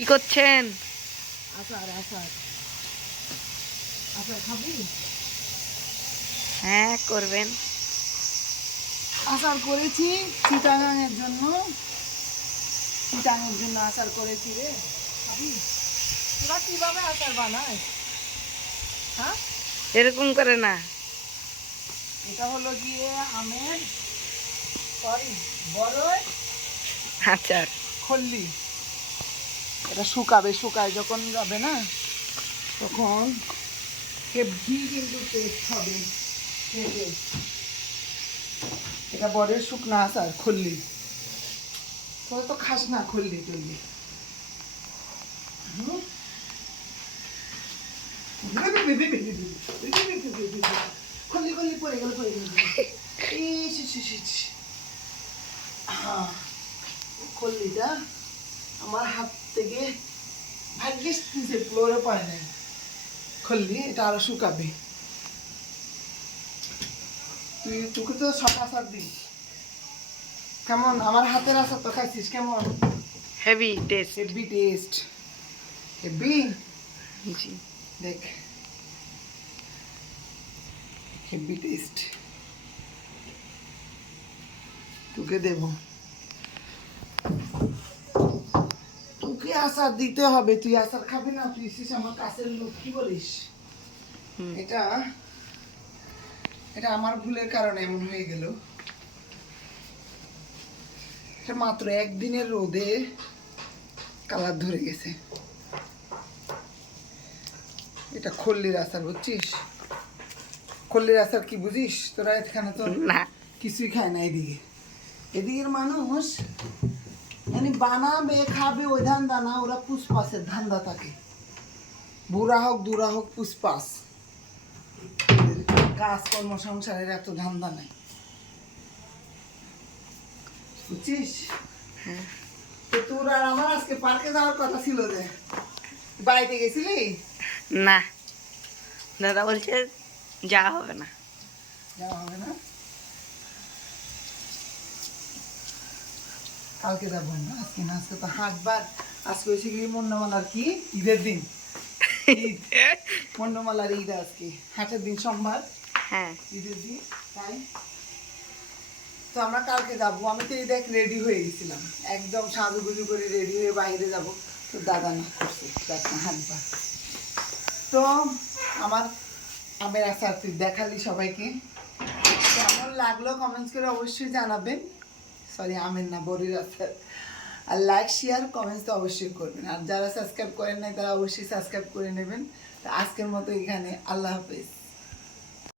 কি করছেন? হ্যাঁ করবেন। আচার করেছি চিটাগাঙের জন্য। চিটাঙের জন্য আচার করেছি রে। তোরা কীভাবে আচার বানায়? হ্যাঁ? এরকম করে না। এটা হলো গিয়ে আমের সরি বড়ই আচার। খল্লি। এটা শুকাবে, শুকায় যখন যাবে না, তখন হেভি কিন্তু টেস্ট হবে। এটা বরের শুকনা আচার, খল্লি তোরা তো খাস না খল্লি হুম? খল্লি খল্লি পড়ে গেল পড়ে গেল খল্লিটা আমার হাত থেকে ভাগ্যিস নিচে ফ্লোরে পায় নাই। খল্লি এটা আরও শুকাবে। তুই তোকে তো সব আচার দিই কেমন? আমার হাতের আচার তো খাইছিস? কেমন? Heavy taste heavy taste heavy জি। দেখ। হেভি টেস্ট তোকে দেব। তোকে আচার দিতে হবে তুই আচার খাবি না তুই এসেছিস আমার কাছের লোক কি বলিস? এটা এটা আমার ভুলের কারণে এমন হয়ে গেল। এটা মাত্র একদিনের রোদে কালার ধরে গেছে। এটা খল্লির আচার বুঝছিস? খল্লির আচার কি বুঝিস? তোরা এখানে তো কিছুই খায় না এদিকে। এদিকের মানুষ মানে বানাবে খাবে ওই ধান দানা ওরা পুষ্পাসের ধান্দা থাকে বুড়া হোক দুরা হোক পুষ্পাস। কাজকর্ম সংসারের এত ধান্দা নাই। বুঝছিস? তো তোর আর আমার আজকে পার্কে যাওয়ার কথা ছিল যে বাড়িতে গেছিলি? না। দাদা বলছে যাওয়া হবে না। যাওয়া হবে না? কালকে যাব না আজকে না আজকে তো হাটবার। আজকে হয়েছে কি মন্ডমালার কি? ঈদের দিন। ঈদ। মন্ডমালার ঈদ আজকে। হাটের দিন সোমবার। হ্যাঁ। ঈদের দিন তাই? তো আমরা কালকে যাব। আমি তো এই দেখ রেডি হয়ে গেছিলাম। একদম সাজুগুজু করে রেডি হয়ে বাইরে যাব। তো দাদা না করছে দেখ না হাটবার। তো আমার আমের আচার তুই দেখালি সবাইকে। কেমন লাগল? কমেন্টস করে অবশ্যই জানাবেন। সরি আমের না, বড়ির আচার আর লাইক শেয়ার কমেন্টস তো অবশ্যই করবেন। আর যারা সাবস্ক্রাইব করেন নাই, তারা অবশ্যই সাবস্ক্রাইব করে নেবেন। তো আজকের মতো এখানে, আল্লাহ হাফেজ।